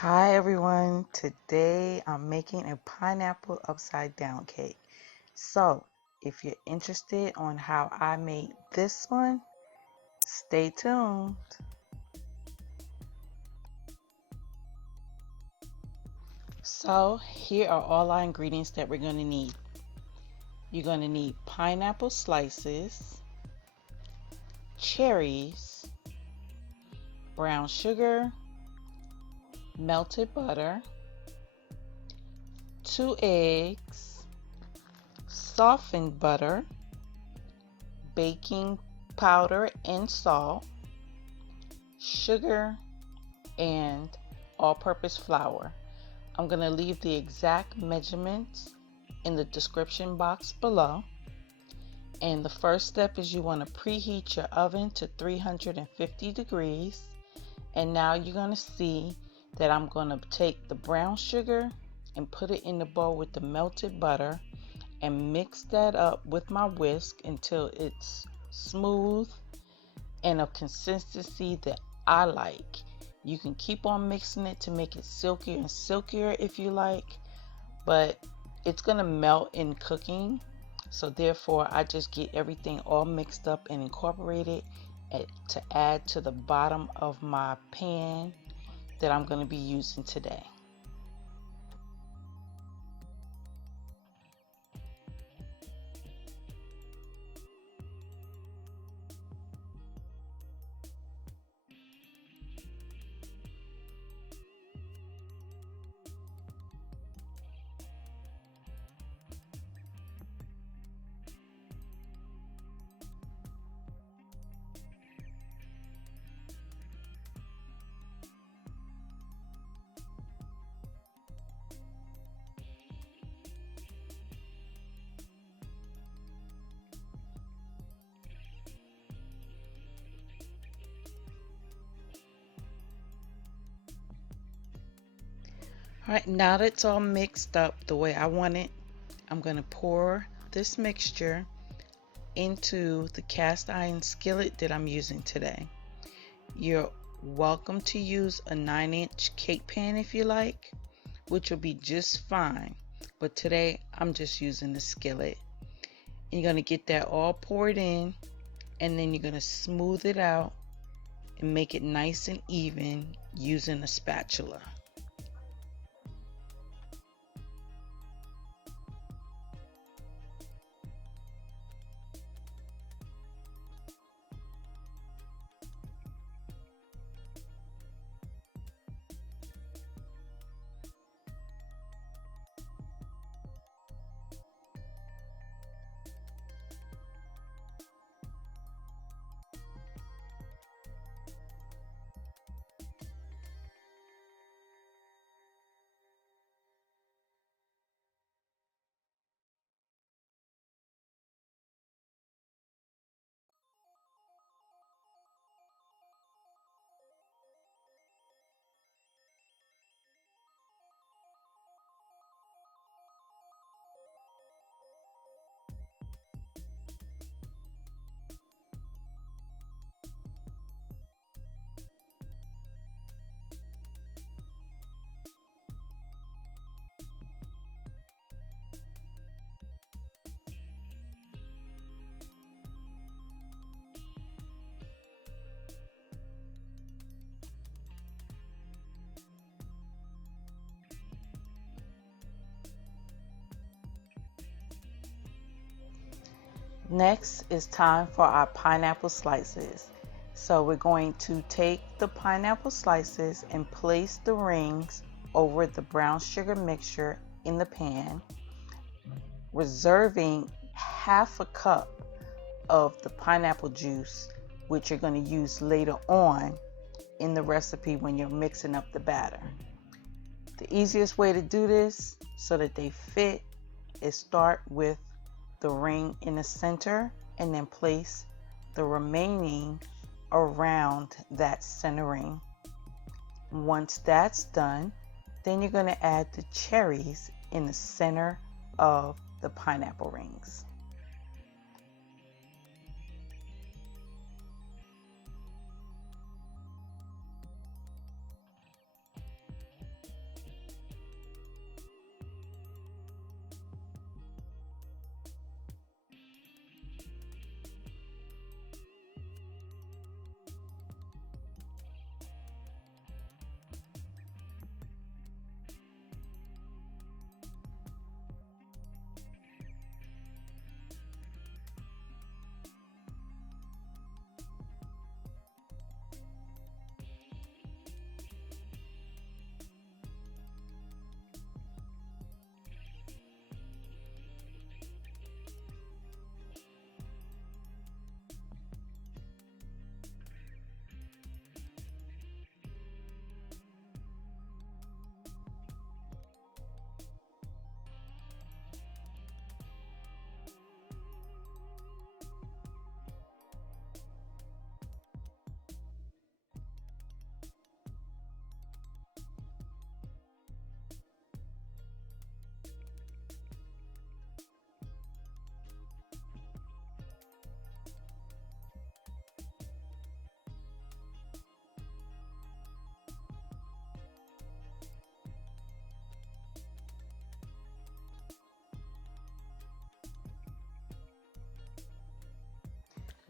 Hi everyone, today I'm making a pineapple upside down cake. So if you're interested on how I made this one, stay tuned. So here are all our ingredients that we're going to need. You're going to need pineapple slices, cherries, brown sugar, melted butter, 2 eggs, softened butter, baking powder and salt, sugar, and all-purpose flour. I'm going to leave the exact measurements in the description box below. And the first step is you want to preheat your oven to 350 degrees. And now you're going to see that I'm going to take the brown sugar and put it in the bowl with the melted butter and mix that up with my whisk until it's smooth and of consistency that I like. You can keep on mixing it to make it silkier and silkier if you like, but it's gonna melt in cooking. So therefore I just get everything all mixed up and incorporated to add to the bottom of my pan that I'm gonna be using today. Alright, now that it's all mixed up the way I want it, I'm gonna pour this mixture into the cast iron skillet that I'm using today. You're welcome to use a 9-inch cake pan if you like, which will be just fine. But today I'm just using the skillet. And you're going to get that all poured in, and then you're going to smooth it out and make it nice and even using a spatula. Next is time for our pineapple slices. So we're going to take the pineapple slices and place the rings over the brown sugar mixture in the pan, reserving half a cup of the pineapple juice, which you're going to use later on in the recipe when you're mixing up the batter. The easiest way to do this so that they fit is start with the ring in the center and then place the remaining around that center ring. Once that's done, then you're going to add the cherries in the center of the pineapple rings.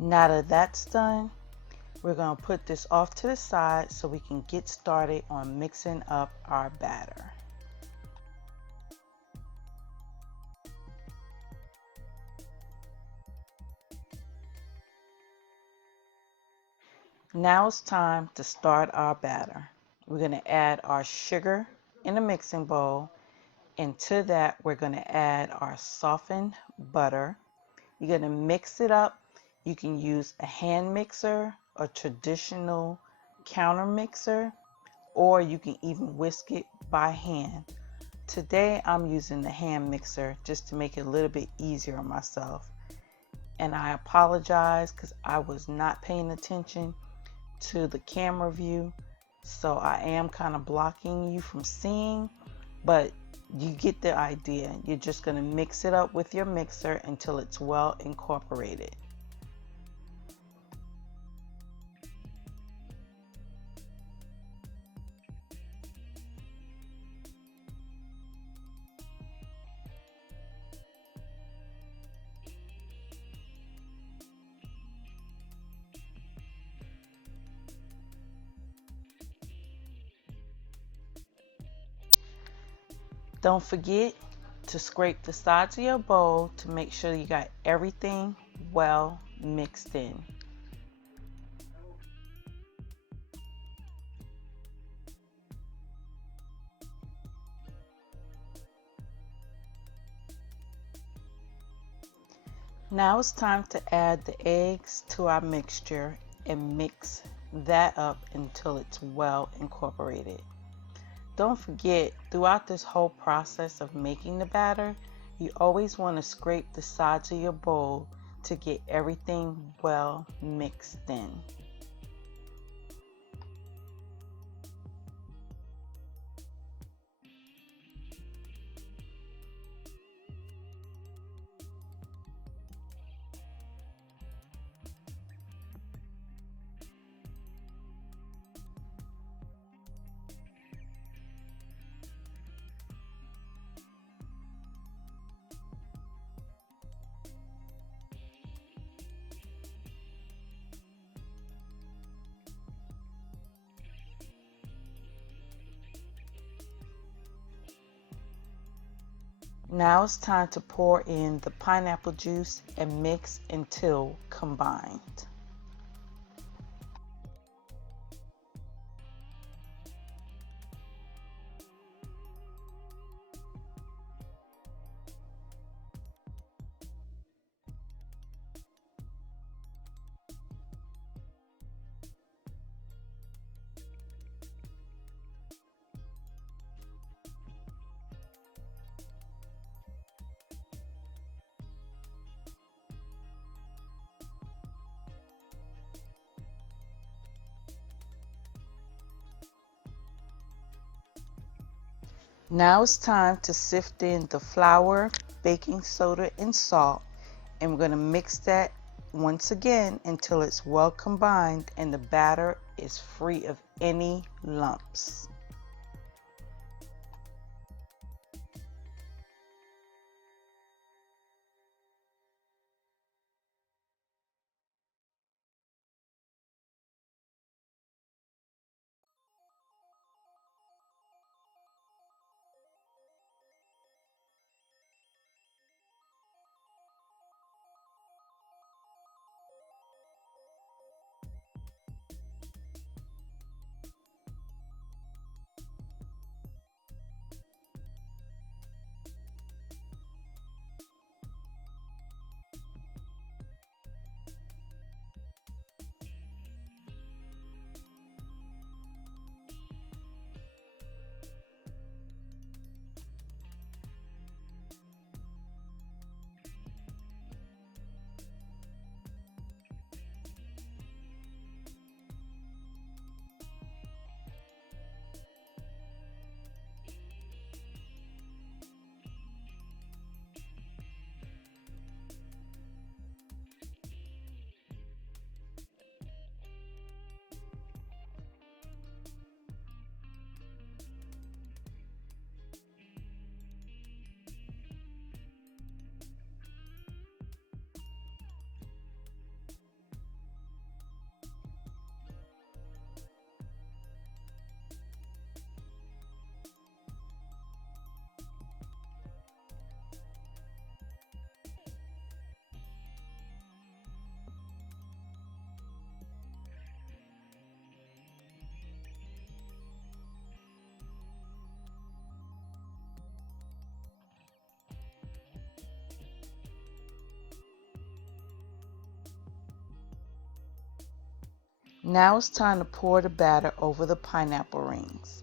Now that that's done, we're going to put this off to the side so we can get started on mixing up our batter. Now it's time to start our batter. We're going to add our sugar in a mixing bowl, and to that we're going to add our softened butter. You're going to mix it up. You can use a hand mixer, a traditional counter mixer, or you can even whisk it by hand. Today I'm using the hand mixer just to make it a little bit easier on myself. And I apologize because I was not paying attention to the camera view, so I am kind of blocking you from seeing, but you get the idea. You're just going to mix it up with your mixer until it's well incorporated. Don't forget to scrape the sides of your bowl to make sure you got everything well mixed in. Now it's time to add the eggs to our mixture and mix that up until it's well incorporated. Don't forget, throughout this whole process of making the batter, you always want to scrape the sides of your bowl to get everything well mixed in. Now it's time to pour in the pineapple juice and mix until combined. Now it's time to sift in the flour, baking soda, and salt, and we're going to mix that once again until it's well combined and the batter is free of any lumps. Now it's time to pour the batter over the pineapple rings,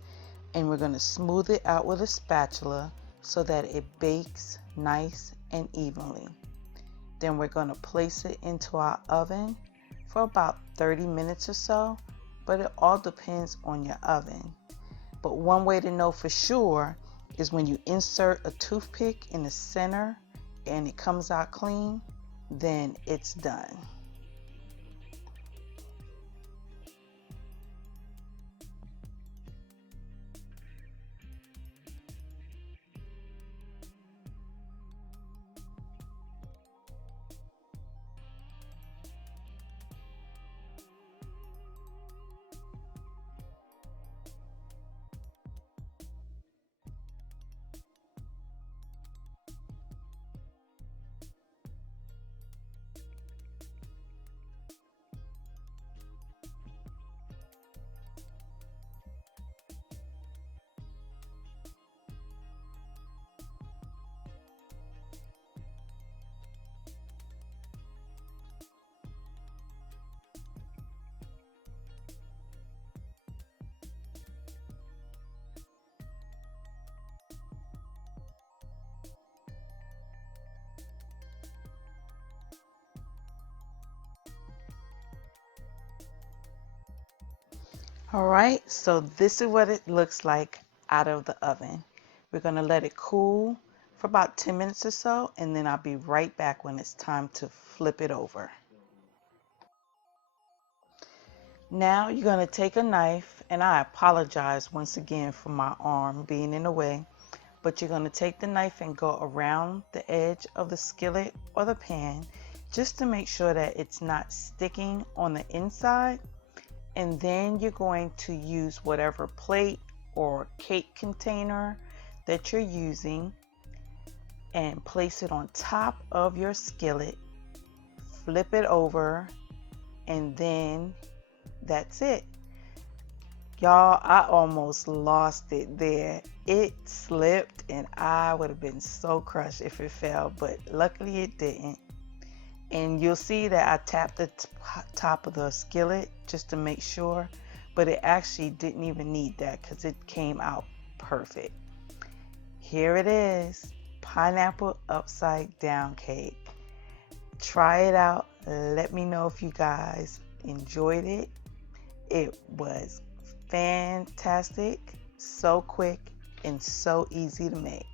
and we're going to smooth it out with a spatula so that it bakes nice and evenly. Then we're going to place it into our oven for about 30 minutes or so, but it all depends on your oven. But one way to know for sure is when you insert a toothpick in the center and it comes out clean, then it's done. Alright, so this is what it looks like out of the oven. We're going to let it cool for about 10 minutes or so, and then I'll be right back when it's time to flip it over. Now you're going to take a knife, and I apologize once again for my arm being in the way, but you're going to take the knife and go around the edge of the skillet or the pan just to make sure that it's not sticking on the inside. And then you're going to use whatever plate or cake container that you're using and place it on top of your skillet, flip it over, and then that's it. Y'all, I almost lost it there. It slipped and I would have been so crushed if it fell, but luckily it didn't. And you'll see that I tapped the top of the skillet just to make sure, but it actually didn't even need that because it came out perfect. Here it is, pineapple upside down cake. Try it out. Let me know if you guys enjoyed it. It was fantastic, so quick, and so easy to make.